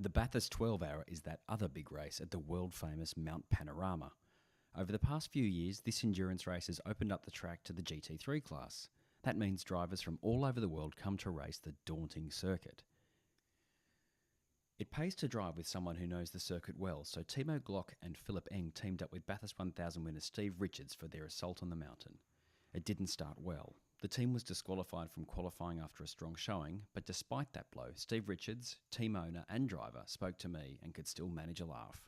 The Bathurst 12 Hour is that other big race at the world-famous Mount Panorama. Over the past few years, this endurance race has opened up the track to the GT3 class. That means drivers from all over the world come to race the daunting circuit. It pays to drive with someone who knows the circuit well, so Timo Glock and Philip Eng teamed up with Bathurst 1000 winner Steve Richards for their assault on the mountain. It didn't start well. The team was disqualified from qualifying after a strong showing, but despite that blow, Steve Richards, team owner and driver, spoke to me and could still manage a laugh.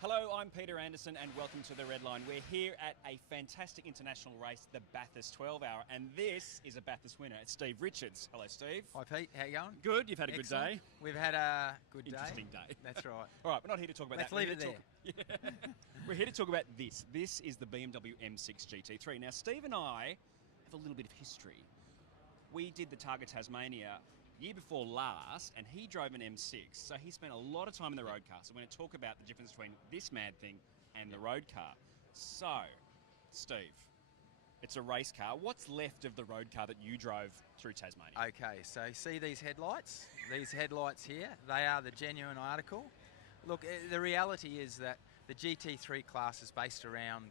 Hello, I'm Peter Anderson and welcome to the Redline. We're here at a fantastic international race, the Bathurst 12 Hour, and this is a Bathurst winner. It's Steve Richards. Hello, Steve. Hi, Pete. How you going? Good. You've had a Excellent. Good day? We've had a good day. Interesting day. That's right. All right, we're not here to talk about Let's that. leave it there. We're here to talk about this. This is the BMW M6 GT3. Now, Steve and I have a little bit of history. We did the Targa Tasmania year before last, and he drove an M6, so he spent a lot of time in the road car. So we're going to talk about the difference between this mad thing and the road car. So, Steve, it's a race car. What's left of the road car that you drove through Tasmania? Okay, so see these headlights? These headlights here, they are the genuine article. Look, the reality is that the GT3 class is based around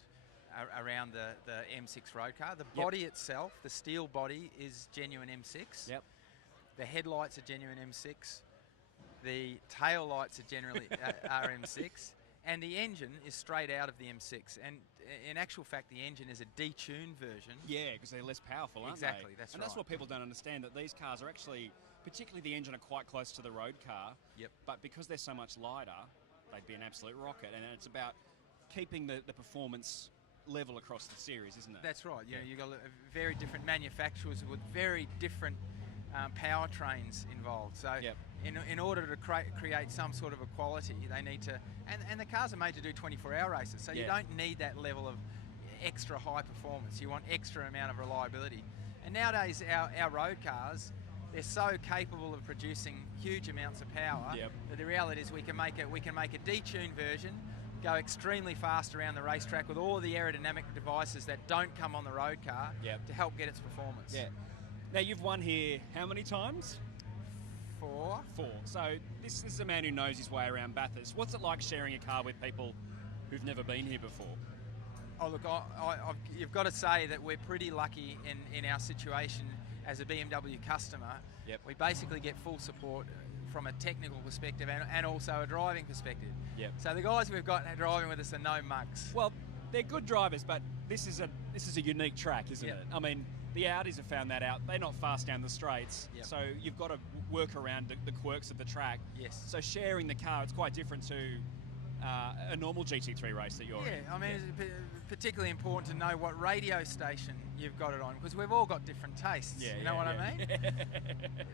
the M6 road car. The body itself, the steel body, is genuine M6. Yep. The headlights are genuine M6. The tail lights are generally are M6. And the engine is straight out of the M6. And in actual fact, the engine is a detuned version. Yeah, because they're less powerful, aren't they? Exactly, that's right. And that's what people don't understand, that these cars are actually, particularly the engine, are quite close to the road car. Yep. But because they're so much lighter, they'd be an absolute rocket. And it's about keeping the performance level across the series, isn't it? That's right. You know, you've got very different manufacturers with very different powertrains involved. So in order to create some sort of equality, they need to, and the cars are made to do 24-hour races, so you don't need that level of extra high performance. You want extra amount of reliability. And nowadays our road cars, they're so capable of producing huge amounts of power that the reality is we can make a detuned version, go extremely fast around the racetrack with all the aerodynamic devices that don't come on the road car to help get its performance. Yeah. Now, you've won here how many times? Four. So this is a man who knows his way around Bathurst. What's it like sharing a car with people who've never been here before? Oh, look, you've got to say that we're pretty lucky in our situation as a BMW customer. Yep. We basically get full support from a technical perspective and also a driving perspective. Yep. So the guys we've got driving with us are no mugs. Well, they're good drivers, but this is a unique track, isn't it? I mean, the Audis have found that out. They're not fast down the straights, so you've got to work around the quirks of the track. Yes. So sharing the car, it's quite different to a normal GT3 race that you're in. Yeah, I mean, it's particularly important to know what radio station you've got it on, because we've all got different tastes. You know what I mean?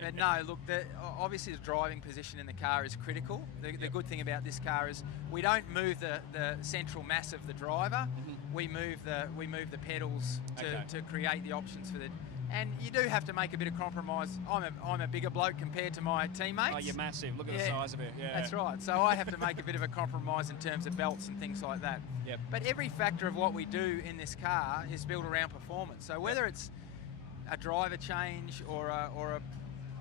But no, look, obviously the driving position in the car is critical. The good thing about this car is we don't move the central mass of the driver. We move the pedals to create the options for the. And you do have to make a bit of compromise. I'm a bigger bloke compared to my teammates. Oh, you're massive. Look at the size of it. Yeah, that's right. So I have to make a bit of a compromise in terms of belts and things like that. Yep. But every factor of what we do in this car is built around performance. So whether it's a driver change or a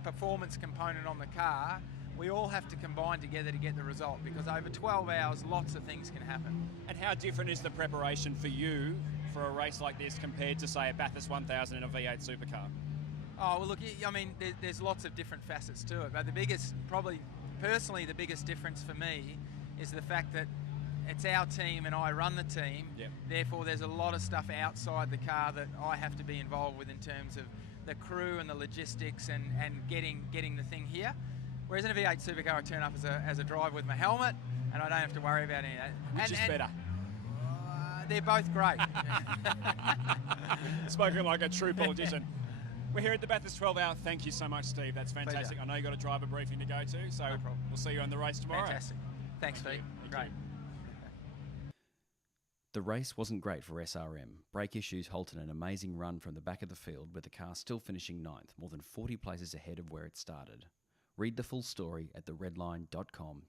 performance component on the car, we all have to combine together to get the result, because over 12 hours, lots of things can happen. And how different is the preparation for you for a race like this compared to, say, a Bathurst 1000 in a V8 supercar? Oh, well, look, I mean, there's lots of different facets to it, but the biggest, probably personally the biggest difference for me is the fact that it's our team and I run the team. Therefore, there's a lot of stuff outside the car that I have to be involved with in terms of the crew and the logistics and getting the thing here. Whereas in a V8 supercar, I turn up as a driver with my helmet, and I don't have to worry about any of that. Which is better? They're both great. Spoken like a true politician. We're here at the Bathurst 12 Hour. Thank you so much, Steve. That's fantastic. Pleasure. I know you've got a driver briefing to go to, so we'll see you on the race tomorrow. Fantastic. Thanks, Pete. Great. The race wasn't great for SRM. Brake issues halted an amazing run from the back of the field, with the car still finishing 9th, more than 40 places ahead of where it started. Read the full story at theredline.com.au.